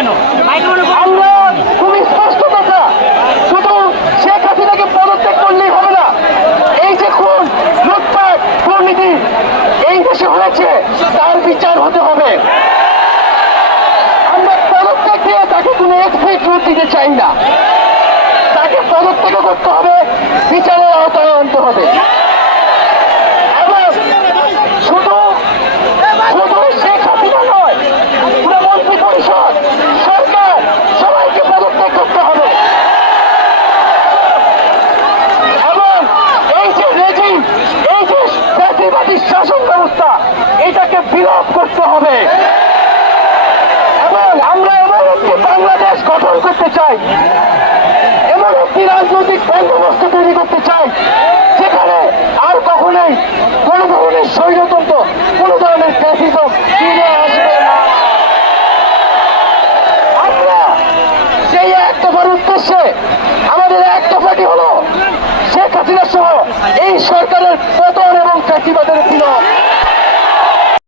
কেন? আমরা খুবই স্পষ্ট কথা। শুধু শেখ হাসিনাকে পদত্যাগ করলেই হবে না। এই যে খুন লুটপাট দুর্নীতি এই দেশে হয়েছে তার বিচার হতে হবে। আমরা পদত্যাগ দিয়ে তাকে কোনো এক্সপেক্ট দিতে চাই না। তাকে পদত্যাগ করতে হবে বিচারের আওতায় আনতে হবে এবং শুধু শুধু শেখ হাসিনা নয় পুরো মন্ত্রী পরিষদ সরকার সবাইকে পদত্যাগ করতে হবে এবং এই যে রেজিম এই যে ফ্যাসিবাদী শাসন ব্যবস্থা, এটাকে বিলোপ করতে হবে। এবং আমরা এমন একটি বাংলাদেশ গঠন করতে চাই, এমন একটি রাজনৈতিক বন্দোবস্ত তৈরি করতে চাই, যেখানে আর কখনোই কোনো ধরনের স্বৈরতন্ত্র, কোনো ধরনের ফ্যাসিজম ফিরে আসবে উদ্দেশ্যে, আমাদের এক দফাটি হলো শেখ হাসিনা সহ এই সরকারের পতন এবং ফ্যাসিবাদের বিলোপ